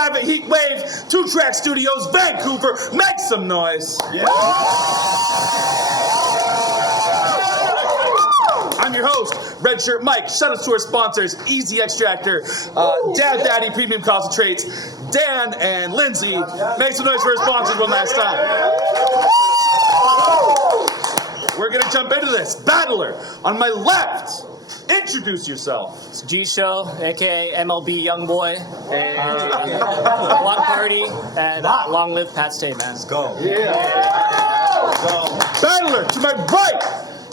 live at Heatwave, 2-Track Studios, Vancouver. Make some noise. Yeah. I'm your host, Red Shirt Mike. Shout out to our sponsors, Easy Extractor, Dad Daddy Premium Concentrates, Dan and Lindsay. Make some noise for our sponsors one last time. We're going to jump into this. Battler, on my left, introduce yourself. It's Jisho, a.k.a. MLB Youngboy, Block Party, and long live Pat Stay, man. Let's go. Yeah. Let's go. Battler, to my right,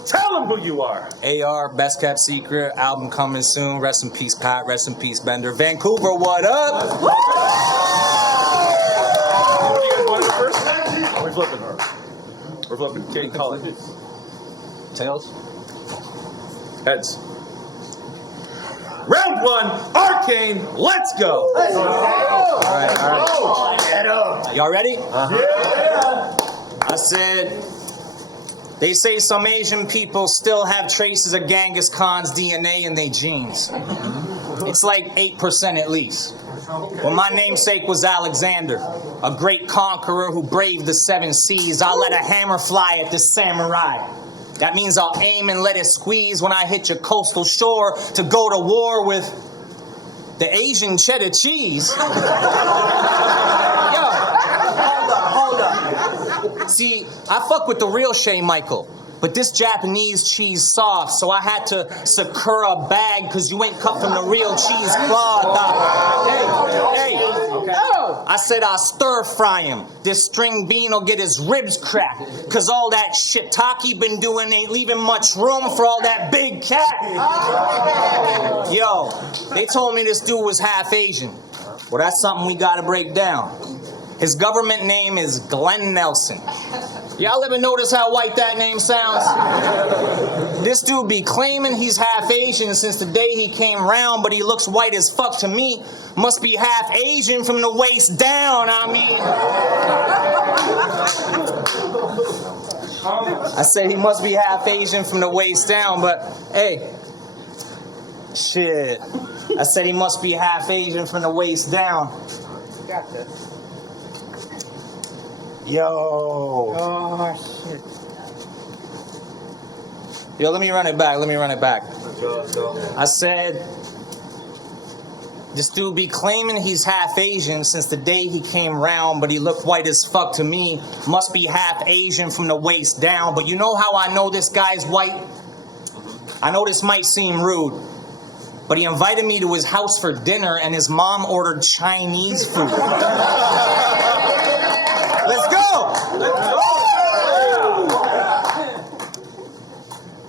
tell them who you are. AR, Best Kept Secret, album coming soon. Rest in peace, Pat. Rest in peace, Bender. Vancouver, what up? You guys want to go first? We're flipping. We're flipping. Kate, call it. Tails? Heads. Round one, Arcane, let's go. All right. Get up. Y'all ready? Yeah. I said, they say some Asian people still have traces of Genghis Khan's DNA in their genes. It's like 8% at least. Well, my namesake was Alexander, a great conqueror who braved the 7 seas. I let a hammer fly at this samurai. That means I'll aim and let it squeeze when I hit your coastal shore to go to war with the Asian cheddar cheese. Yo, hold up. See, I fuck with the real Shay Michael, but this Japanese cheese soft, so I had to Sakura bag because you ain't cut from the real cheese cloth. Hey. I said I'll stir fry him. This string bean will get his ribs cracked. Cause all that shiitake been doing ain't leaving much room for all that big cat. Yo, they told me this dude was half Asian. Well, that's something we gotta break down. His government name is Glenn Nelson. Y'all ever notice how white that name sounds? This dude be claiming he's half Asian since the day he came round, but he looks white as fuck to me. Must be half Asian from the waist down, I say he must be half Asian from the waist down, but hey, shit. I said he must be half Asian from the waist down. Got this. Yo. Oh, shit. Yo, let me run it back. I said, this dude be claiming he's half Asian since the day he came round, but he looked white as fuck to me. Must be half Asian from the waist down. But you know how I know this guy's white? I know this might seem rude, but he invited me to his house for dinner and his mom ordered Chinese food. Let's go!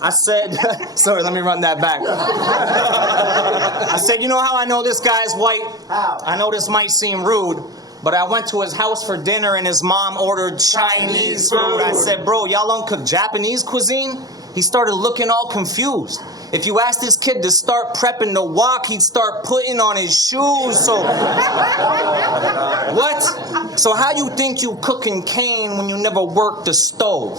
I said, sorry, let me run that back. I said, you know how I know this guy's white? How? I know this might seem rude, but I went to his house for dinner and his mom ordered Chinese food. I said, bro, y'all don't cook Japanese cuisine? He started looking all confused. If you ask this kid to start prepping to walk, he'd start putting on his shoes, so... What? So how you think you cooking cane when you never worked the stove?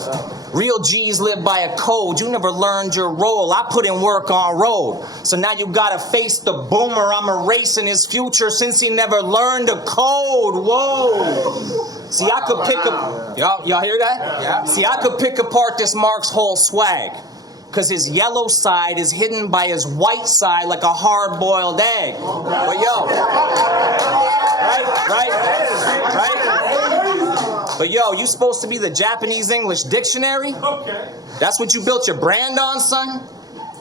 Real G's live by a code. You never learned your role. I put in work on road. So now you gotta face the boomer. I'm erasing his future since he never learned the code. Whoa. See, I could pick up... Y'all hear that? Yeah. See, I could pick apart this Mark's whole swag. Because his yellow side is hidden by his white side like a hard-boiled egg. But yo, right? But yo, you supposed to be the Japanese English dictionary? Okay. That's what you built your brand on, son?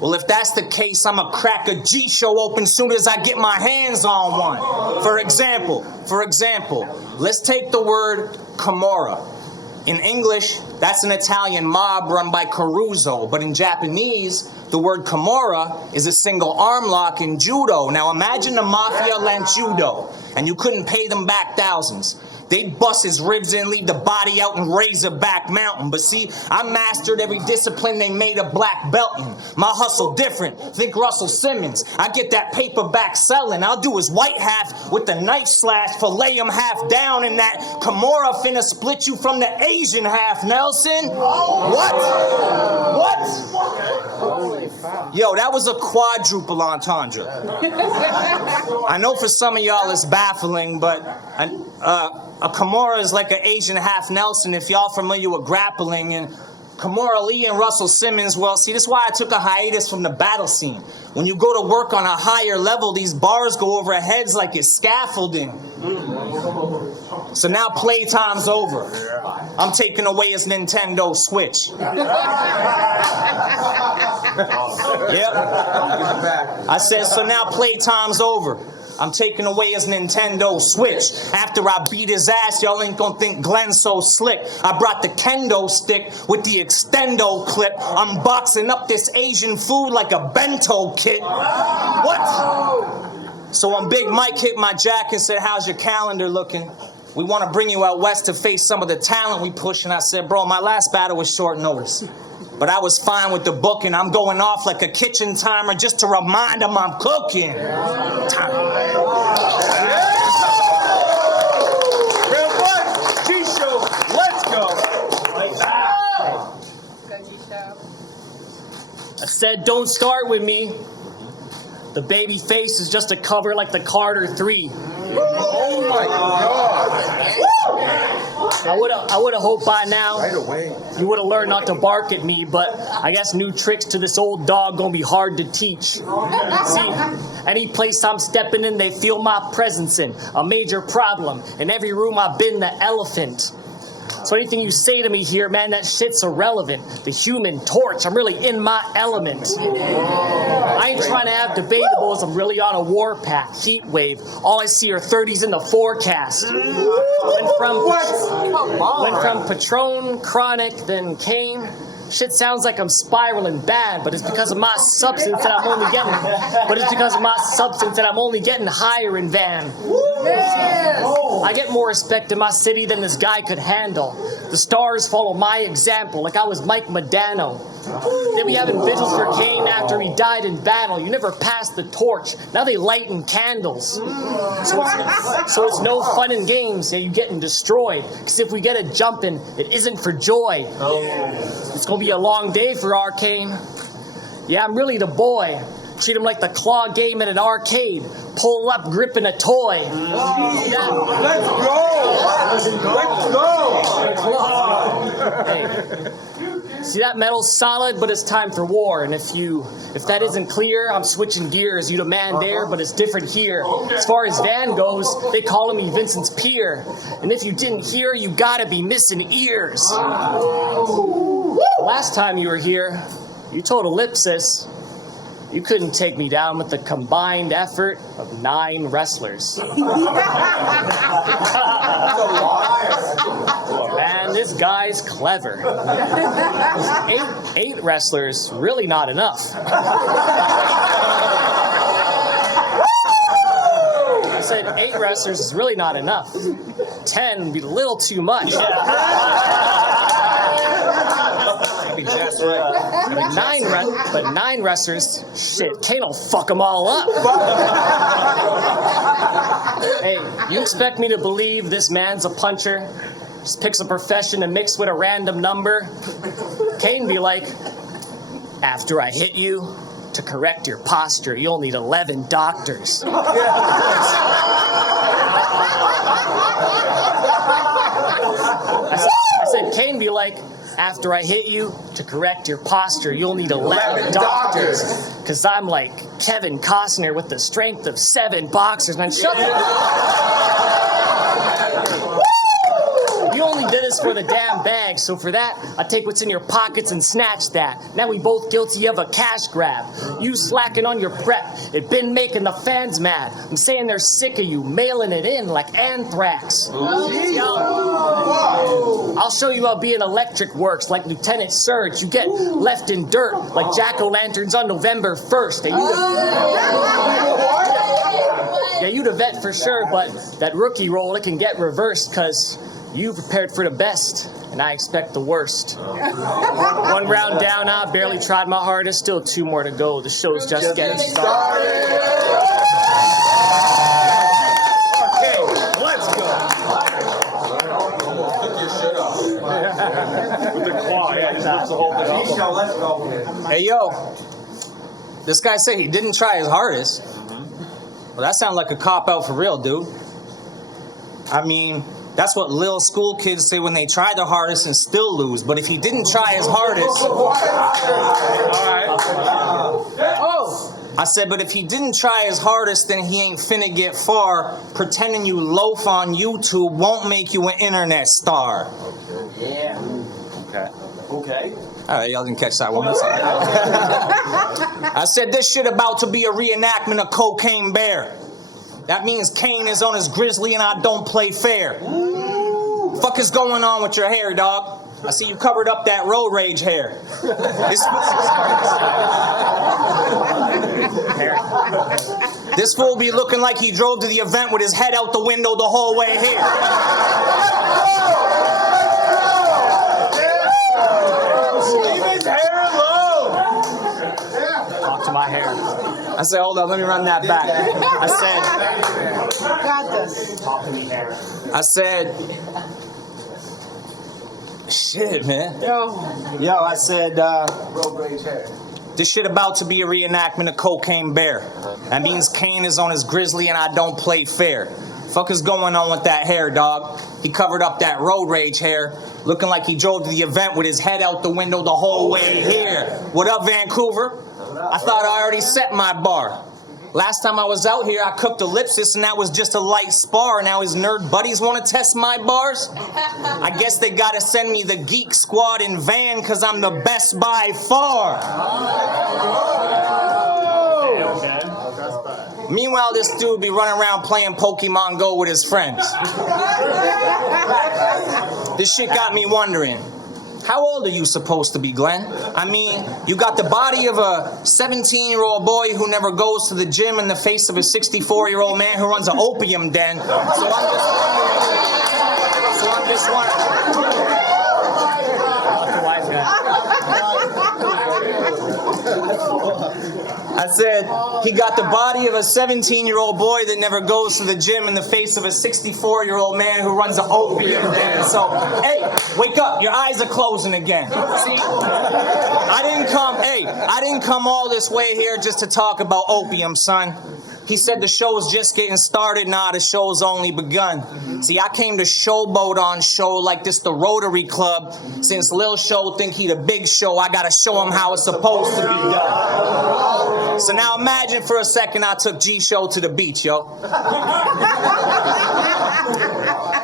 Well, if that's the case, I'ma crack a Jisho open soon as I get my hands on one. For example, let's take the word Kimura. In English, that's an Italian mob run by Caruso, but in Japanese, the word Kimura is a single arm lock in judo. Now imagine the mafia lent judo, and you couldn't pay them back thousands. They'd bust his ribs in, leave the body out in Razorback Mountain. But see, I mastered every discipline they made a black belt in. My hustle different. Think Russell Simmons. I get that paperback selling. I'll do his white half with the knife slash, fillet him half down, and that Kimura finna split you from the Asian half, Nelson. What? Yo, that was a quadruple entendre. I know for some of y'all it's baffling, but a Kimura is like an Asian half Nelson if y'all familiar with grappling. And Kimura Lee and Russell Simmons, well, see, this is why I took a hiatus from the battle scene. When you go to work on a higher level, these bars go over our heads like it's scaffolding. So now playtime's over. I'm taking away his Nintendo Switch. Yep. I said, so now playtime's over. I'm taking away his Nintendo Switch. After I beat his ass, y'all ain't gonna think Glenn's so slick. I brought the kendo stick with the extendo clip. I'm boxing up this Asian food like a bento kit. What? So when Big Mike hit my jack and said, how's your calendar looking? We want to bring you out west to face some of the talent we push. And I said, bro, my last battle was short notice. But I was fine with the booking. I'm going off like a kitchen timer just to remind them I'm cooking. Round one, Jisho, let's go. Go, Jisho. I said, don't start with me. The baby face is just a cover like the Carter 3. Oh my God. I would have hoped by now Right away. you would have learned not to bark at me, but I guess new tricks to this old dog gonna be hard to teach. See, any place I'm stepping in, they feel my presence in. A major problem. In every room I've been the elephant. So anything you say to me here, man, that shit's irrelevant. The Human Torch, I'm really in my element. I ain't trying to have debatables, I'm really on a warpath. Heatwave, all I see are 30s in the forecast. Went from Patron, Chronic, then Kane. Shit sounds like I'm spiraling bad, but it's because of my substance that I'm only getting. But it's because of my substance that I'm only getting higher in Van. I get more respect in my city than this guy could handle. The stars follow my example, like I was Mike Modano. They be having vigils for Kane after he died in battle. You never passed the torch. Now they lighten candles. So it's no fun in games. Yeah, you getting destroyed. Because if we get it jumping, it isn't for joy. It's gonna be a long day for Arcane. Yeah, I'm really the boy. Treat him like the claw game at an arcade. Pull up, gripping a toy. Yeah. Let's go. Hey. See, that metal's solid, but it's time for war. And if that isn't clear, I'm switching gears. You demand there, but it's different here. As far as Van goes, they call me Vincent's peer. And if you didn't hear, you gotta be missing ears. Last time you were here, you told Ellipsis you couldn't take me down with the combined effort of 9 wrestlers. Man, this guy's clever. 8 wrestlers, really not enough. I said 8 wrestlers is really not enough. 10 would be a little too much. Just right. I mean, 9 wrestlers, shit, Kane'll fuck them all up. Hey, you expect me to believe this man's a puncher? Just picks a profession and mix with a random number? Kane be like, after I hit you, to correct your posture, you'll need 11 doctors. I said, Kane be like, after I hit you, to correct your posture, you'll need 11 doctors. Because I'm like Kevin Costner with the strength of 7 boxers. And shut You only did this for the damn bag, so for that, I take what's in your pockets and snatch that. Now we both guilty of a cash grab. You slacking on your prep, it been making the fans mad. I'm saying they're sick of you, mailing it in like anthrax. I'll show you how being electric works, like Lieutenant Surge. You get left in dirt, like jack-o'-lanterns on November 1st. And Yeah, you the vet for sure, but that rookie role, it can get reversed because you prepared for the best, and I expect the worst. One round down, I barely tried my hardest, still 2 more to go. The show's just getting started. Okay, let's go. With the claw, yeah, just rips the whole thing off. Jisho, let's go. Hey, yo. This guy said he didn't try his hardest. Well, that sounds like a cop-out for real, dude. I mean, that's what little school kids say when they try their hardest and still lose. But if he didn't try his hardest... All right. I said, but if he didn't try his hardest, then he ain't finna get far. Pretending you loaf on YouTube won't make you an internet star. Yeah. Okay. All right, y'all didn't catch that one. I said, this shit about to be a reenactment of Cocaine Bear. That means Kane is on his grizzly and I don't play fair. Fuck is going on with your hair, dog? I see you covered up that road rage hair. This fool be looking like he drove to the event with his head out the window the whole way here. Leave his hair alone. Talk to my hair. I said, hold on, let me run that back. Talk to me, hair. I said, shit, man. Yo, I said, this shit about to be a reenactment of Cocaine Bear. That means Kane is on his grizzly and I don't play fair. Fuck is going on with that hair, dog? He covered up that road rage hair, looking like he drove to the event with his head out the window the whole way here. What up, Vancouver? I thought I already set my bar. Last time I was out here, I cooked ellipsis, and that was just a light spar. Now his nerd buddies want to test my bars? I guess they gotta send me the Geek Squad in van, cause I'm the best by far. Meanwhile, this dude be running around playing Pokemon Go with his friends. This shit got me wondering, how old are you supposed to be, Glenn? I mean, you got the body of a 17-year-old boy who never goes to the gym and the face of a 64-year-old man who runs an opium den. So I'm just wondering. I said, he got the body of a 17-year-old boy that never goes to the gym and the face of a 64-year-old man who runs an opium den. So, hey, wake up. Your eyes are closing again. See, I didn't come all this way here just to talk about opium, son. He said the show's just getting started. Nah, the show's only begun. See, I came to showboat on show like this the Rotary Club. Since Lil Show think he the big show, I gotta show him how it's supposed to be done. So now imagine for a second I took Jisho to the beach, yo.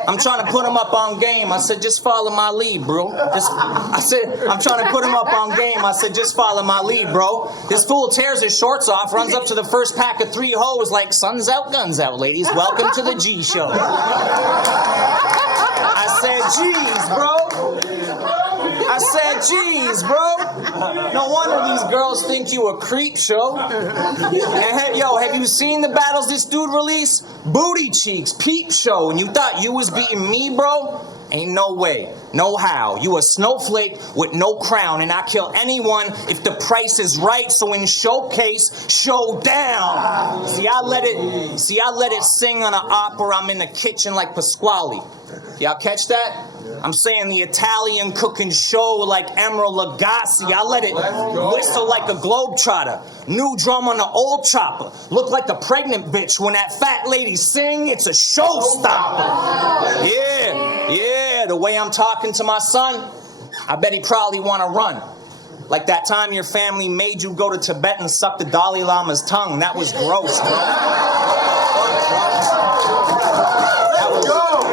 I'm trying to put him up on game. I said, just follow my lead, bro. I'm trying to put him up on game. I said, just follow my lead, bro. This fool tears his shorts off, runs up to the first pack of 3 hoes like, sun's out, guns out, ladies. Welcome to the G Show. I said, geez, bro. I said, geez, bro. No wonder these girls think you a creep show. And yo, have you seen the battles this dude released? Booty cheeks, peep show. And you thought you was beating me, bro? Ain't no way, no how. You a snowflake with no crown, and I kill anyone if the price is right. So in showcase, show down. See, I let it sing on an opera. I'm in the kitchen like Pasquale. Y'all catch that? I'm saying the Italian cooking show like Emerald Lagasse. I let it whistle like a globetrotter. New drum on the old chopper. Look like a pregnant bitch when that fat lady sing. It's a showstopper. Yeah. The way I'm talking to my son, I bet he probably want to run. Like that time your family made you go to Tibet and suck the Dalai Lama's tongue. That was gross, bro.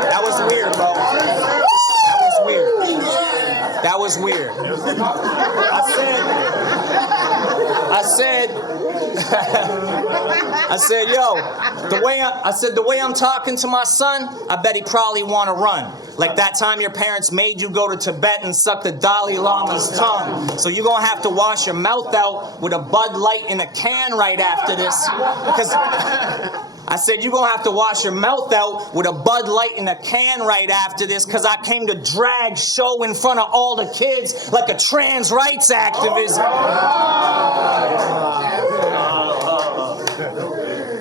That was weird, bro. That was weird. I said, yo, the way I'm talking to my son, I bet he probably want to run. Like that time your parents made you go to Tibet and suck the Dalai Lama's tongue. So you're going to have to wash your mouth out with a Bud Light in a can right after this. Because I said, you're gonna have to wash your mouth out with a Bud Light in a can right after this, because I came to drag show in front of all the kids like a trans rights activist.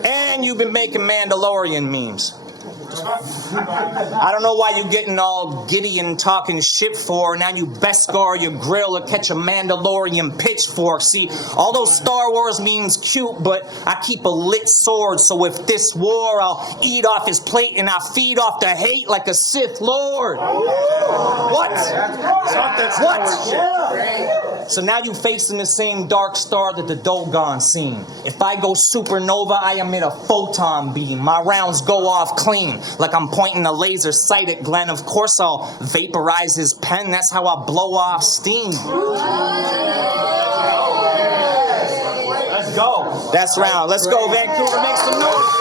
And you've been making Mandalorian memes. I don't know why you getting all giddy and talking shit for. Now you Beskar your grill or catch a Mandalorian pitchfork. See, all those Star Wars memes cute, but I keep a lit sword, so if this war, I'll eat off his plate and I'll feed off the hate like a Sith Lord. What? What? So now you facing the same dark star that the Dogon seen. If I go supernova, I emit a photon beam. My rounds go off clean, like I'm pointing a laser sight at Glenn. Of course I'll vaporize his pen. That's how I blow off steam. Let's go. That's round. Let's go, Vancouver. Make some noise.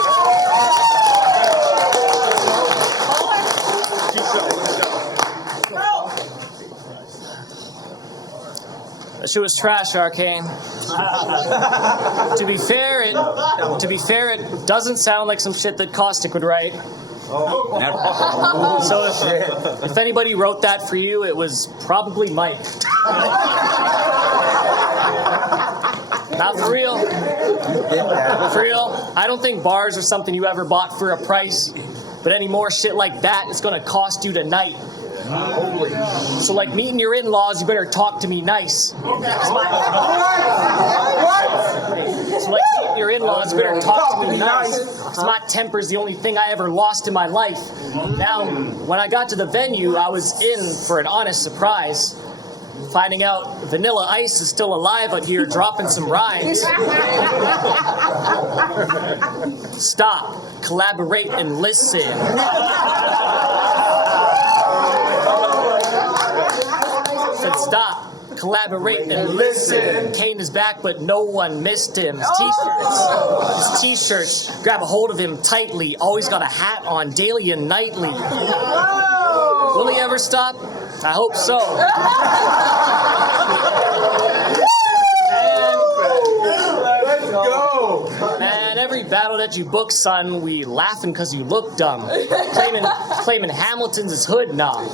That shit was trash, Arcane. To be fair, it doesn't sound like some shit that Caustic would write. So if anybody wrote that for you, it was probably Mike. Not for real. For real, I don't think bars are something you ever bought for a price, but any more shit like that, it's gonna cost you tonight. So like meeting your in-laws, you better talk to me nice. So like meeting your in-laws, you better talk to me nice. Because my temper's the only thing I ever lost in my life. Now, when I got to the venue, I was in for an honest surprise. Finding out Vanilla Ice is still alive out here dropping some rhymes. Stop, collaborate, and listen. Said stop, collaborate, and listen. Kane is back, but no one missed him. His t-shirts, grab a hold of him tightly. Always got a hat on, daily and nightly. Will he ever stop? I hope so. Man, every battle that you book, son, we laughing because you look dumb. Claiming Hamilton's his hood now.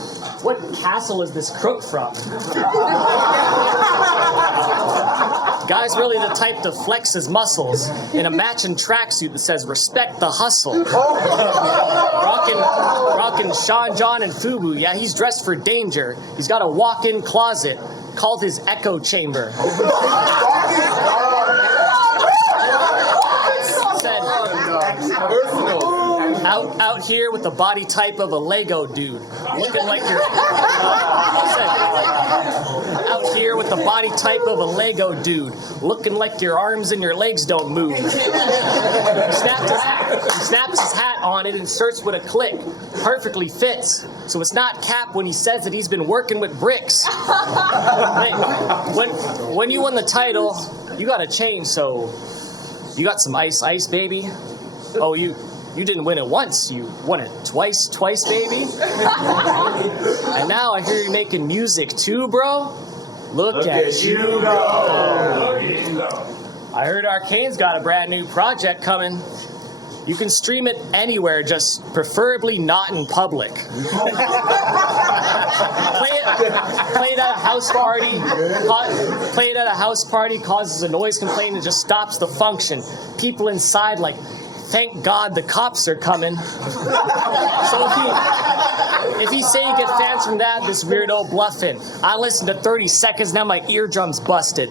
What castle is this crook from? Guy's really the type to flex his muscles in a matching tracksuit that says respect the hustle. Rockin' Sean, John, and Fubu. Yeah, he's dressed for danger. He's got a walk-in closet called his echo chamber. Out here with the body type of a Lego dude, looking like you're. Out here with the body type of a Lego dude, looking like your arms and your legs don't move. He snaps his hat on, it inserts with a click, perfectly fits. So it's not cap when he says that he's been working with bricks. When you won the title, you got a chain, so you got some ice, baby. Oh, you didn't win it once, you won it twice, baby. And now I hear you're making music too, bro. Look at you go. I heard Arcane's got a brand new project coming. You can stream it anywhere, just preferably not in public. Play it at a house party. Play it at a house party, causes a noise complaint and just stops the function. People inside like, thank God the cops are coming. So if you say you get fans from that, this weirdo bluffing. I listened to 30 seconds, now my eardrum's busted.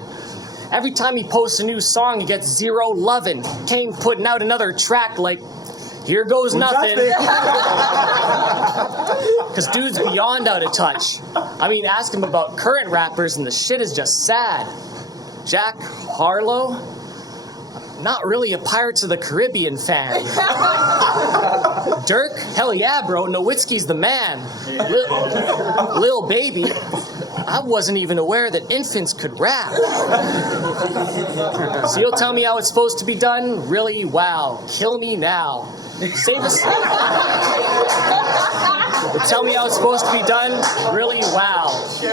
Every time he posts a new song, he gets 0 lovin'. Kane putting out another track like, here goes nothing. Because dude's beyond out of touch. I mean, ask him about current rappers and the shit is just sad. Jack Harlow? Not really a Pirates of the Caribbean fan. Dirk? Hell yeah, bro. Nowitzki's the man. Lil Baby? I wasn't even aware that infants could rap. So you'll tell me how it's supposed to be done? Really? Wow. Kill me now. Save us. Tell me how it's supposed to be done? Really? Wow.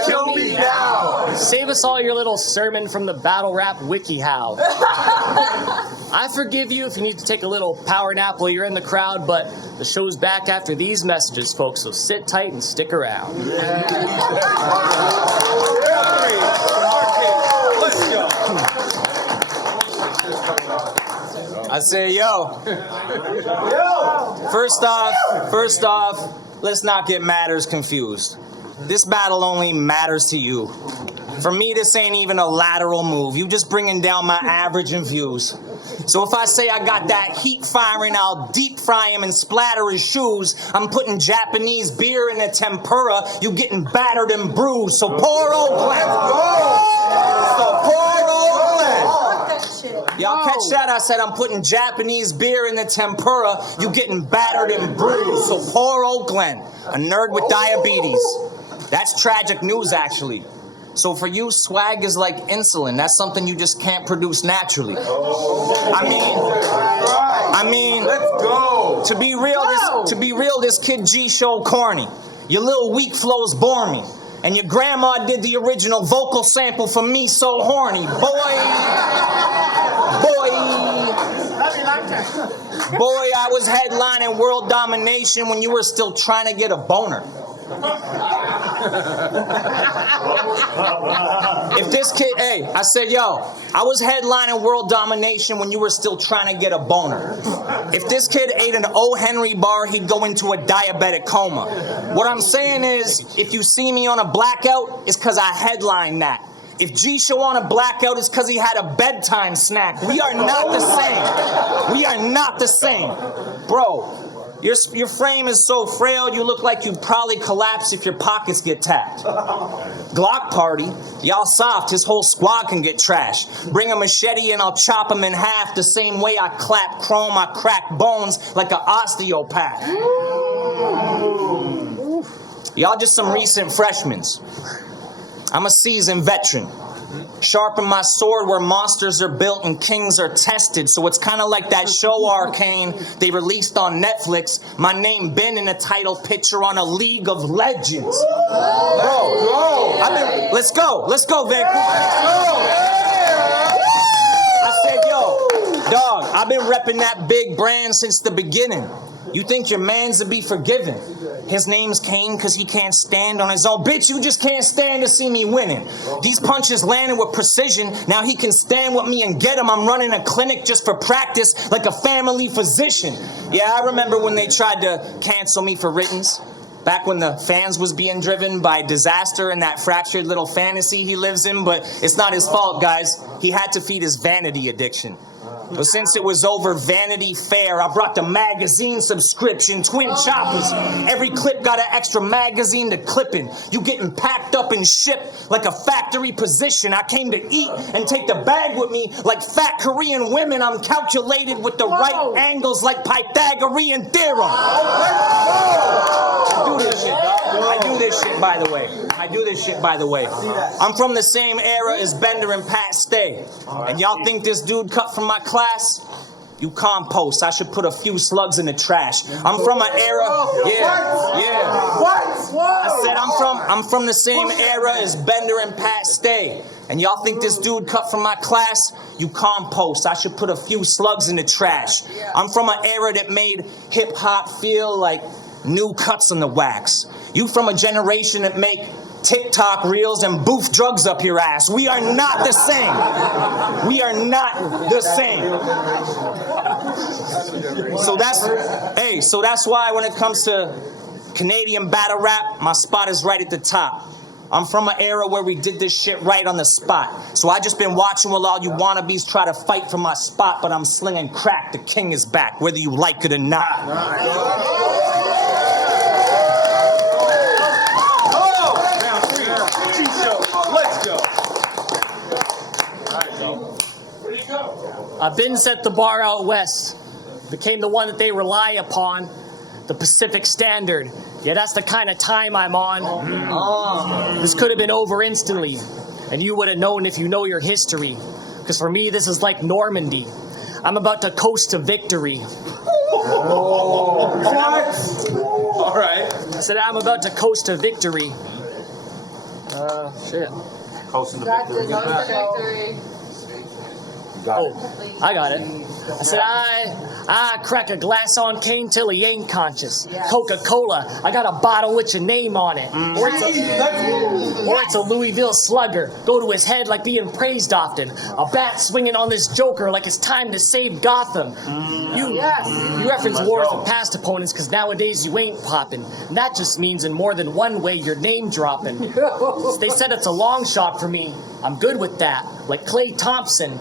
Kill me now. save us all your little sermon from the battle rap WikiHow. I forgive you if you need to take a little power nap while you're in the crowd, but the show's back after these messages, folks, so sit tight and stick around. Let's go. I say, yo. First off, let's not get matters confused. This battle only matters to you. For me, this ain't even a lateral move. You just bringing down my average in views. So if I say I got that heat firing, I'll deep fry him and splatter his shoes. I'm putting Japanese beer in the tempura. You getting battered and bruised. So pour old Glenn. So pour old Glenn. Y'all catch that? I said I'm putting Japanese beer in the tempura. You getting battered and bruised. So pour old Glenn, a nerd with diabetes. That's tragic news, actually. So for you, swag is like insulin. That's something you just can't produce naturally. I mean, let's go. To be real, this kid Jisho corny. Your little weak flows bore me. And your grandma did the original vocal sample for me so horny. Boy, I was headlining world domination when you were still trying to get a boner. If this kid, I said, yo, I was headlining world domination when you were still trying to get a boner. If this kid ate an O. Henry bar, he'd go into a diabetic coma. What I'm saying is, if you see me on a blackout, it's because I headlined that. If Jisho on a blackout, it's because he had a bedtime snack. We are not the same. We are not the same. Bro, your frame is so frail, you look like you'd probably collapse if your pockets get tapped. Glock party, y'all soft, his whole squad can get trashed. Bring a machete and I'll chop him in half the same way I clap chrome, I crack bones like an osteopath. Y'all just some recent freshmen. I'm a seasoned veteran. Sharpen my sword where monsters are built and kings are tested. So it's kind of like that show Arcane they released on Netflix. My name been in a title picture on a League of Legends. Bro, let's go, Vancouver. I said, yo, dog, I've been repping that big brand since the beginning. You think your man's to be forgiven? His name's Kane because he can't stand on his own. Bitch, you just can't stand to see me winning. These punches landing with precision. Now he can stand with me and get him. I'm running a clinic just for practice like a family physician. Yeah, I remember when they tried to cancel me for writtens. Back when the fans was being driven by disaster and that fractured little fantasy he lives in. But it's not his fault, guys. He had to feed his vanity addiction. But since it was over Vanity Fair, I brought the magazine subscription, twin choppers. Every clip got an extra magazine to clip in. You getting packed up and shipped like a factory position. I came to eat and take the bag with me like fat Korean women. I'm calculated with the right angles like Pythagorean theorem. I do this shit, dog. I do this shit, by the way. I'm from the same era as Bender and Pat Stay. And y'all think this dude cut from my class? You compost. I should put a few slugs in the trash. I'm from an era. I said I'm from the same era as Bender and Pat Stay. And y'all think this dude cut from my class? You compost. I should put a few slugs in the trash. I'm from an era that made hip hop feel like new cuts on the wax. You from a generation that make TikTok reels and boof drugs up your ass. We are not the same. We are not the same. So that's why when it comes to Canadian battle rap, my spot is right at the top. I'm from an era where we did this shit right on the spot. So I just been watching while all you wannabes try to fight for my spot, but I'm slinging crack. The king is back, whether you like it or not. Let's go. I've been set the bar out west. Became the one that they rely upon. The Pacific Standard. Yeah, that's the kind of time I'm on. This could have been over instantly. And you would have known if you know your history. Because for me, this is like Normandy. I'm about to coast to victory. All right. I said I'm about to coast to victory. Shit. Coasting the victory. Oh, I got it. I said, I crack a glass on Kane till he ain't conscious. Coca-Cola, I got a bottle with your name on it. Or it's a Louisville slugger. Go to his head like being praised often. A bat swinging on this joker like it's time to save Gotham. You reference wars with past opponents because nowadays you ain't popping. And that just means in more than one way you're name dropping. They said it's a long shot for me. I'm good with that, like Klay Thompson.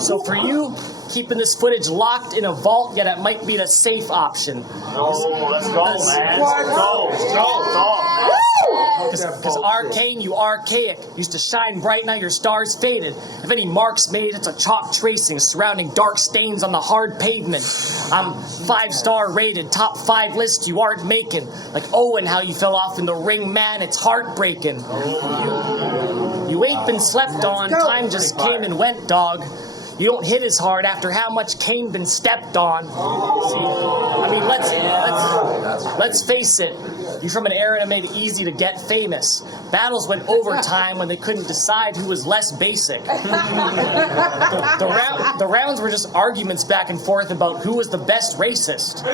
So for you, keeping this footage locked in a vault, yet it might be the safe option. Oh, let's go, man. Let's go. Because Arcane, you archaic, used to shine bright, now your star's faded. If any marks made, it's a chalk tracing surrounding dark stains on the hard pavement. I'm 5-star rated, top 5 list you aren't making. Like Owen, how you fell off in the ring, man, it's heartbreaking. You ain't been slept on, time just came and went, dog. You don't hit as hard after how much Kane been stepped on. See, I mean, let's face it. You're from an era that made it easy to get famous. Battles went overtime when they couldn't decide who was less basic. The rounds were just arguments back and forth about who was the best racist.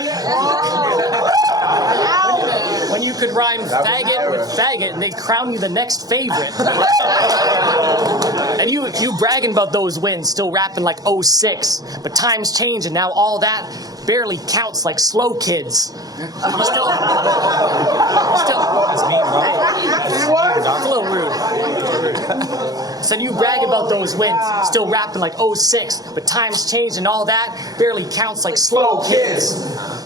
When you could rhyme faggot with faggot and they'd crown you the next favorite. And you bragging about those wins, still rapping like 06. But times change and now all that barely counts like slow kids. It's a little rude. So you brag about those wins, still rapping like 06, but times change and all that barely counts like slow kids.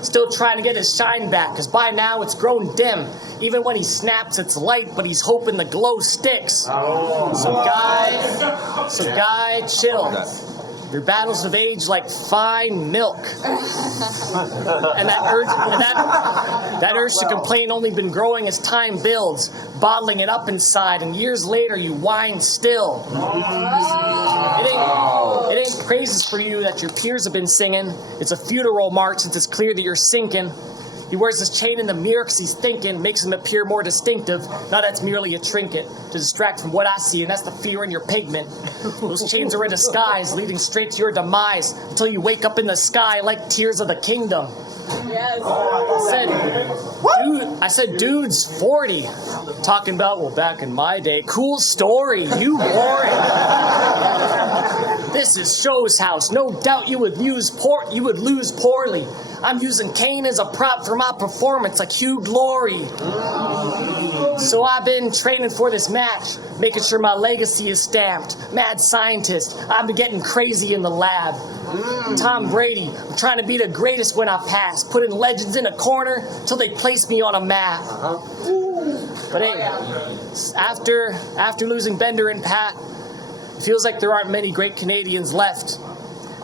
Still trying to get his shine back, cause by now it's grown dim. Even when he snaps, it's light, but he's hoping the glow sticks. So guy, chill. Your battles have aged like fine milk. And that urge to complain only been growing as time builds, bottling it up inside, and years later you whine still. It ain't praises for you that your peers have been singing. It's a funeral march since it's clear that you're sinking. He wears his chain in the mirror because he's thinking, makes him appear more distinctive. Now that's merely a trinket to distract from what I see, and that's the fear in your pigment. Those chains are in disguise, leading straight to your demise, until you wake up in the sky like tears of the kingdom. Yes. I said, dude's 40. Talking about, well, back in my day, cool story, you boring. This is Show's house. No doubt you would lose poorly. I'm using Kane as a prop for my performance like Hugh Glory. So I've been training for this match, making sure my legacy is stamped. Mad scientist, I've been getting crazy in the lab. Tom Brady, I'm trying to be the greatest when I pass, putting legends in a corner till they place me on a map. But hey, after losing Bender and Pat, it feels like there aren't many great Canadians left.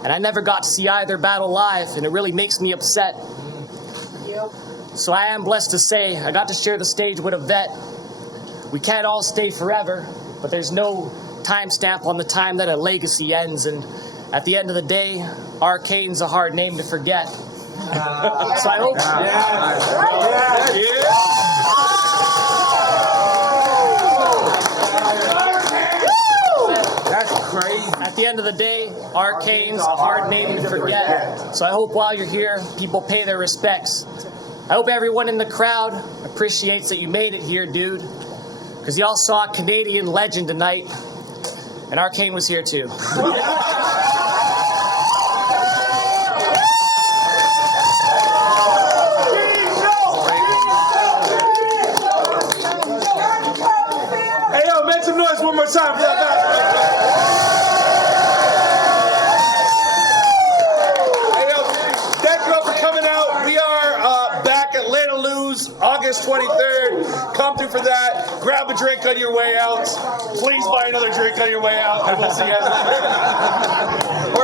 And I never got to see either battle live, and it really makes me upset. Yep. So I am blessed to say I got to share the stage with a vet. We can't all stay forever, but there's no timestamp on the time that a legacy ends. And at the end of the day, Arcane's a hard name to forget. So I hope... At the end of the day, Arcane's a hard name to forget. So I hope while you're here, people pay their respects. I hope everyone in the crowd appreciates that you made it here, dude. Because y'all saw a Canadian legend tonight, and Arcane was here too. Hey, yo, make some noise one more time for that battle. August 23rd. Come through for that. Grab a drink on your way out. Please buy another drink on your way out. And we'll see you guys later.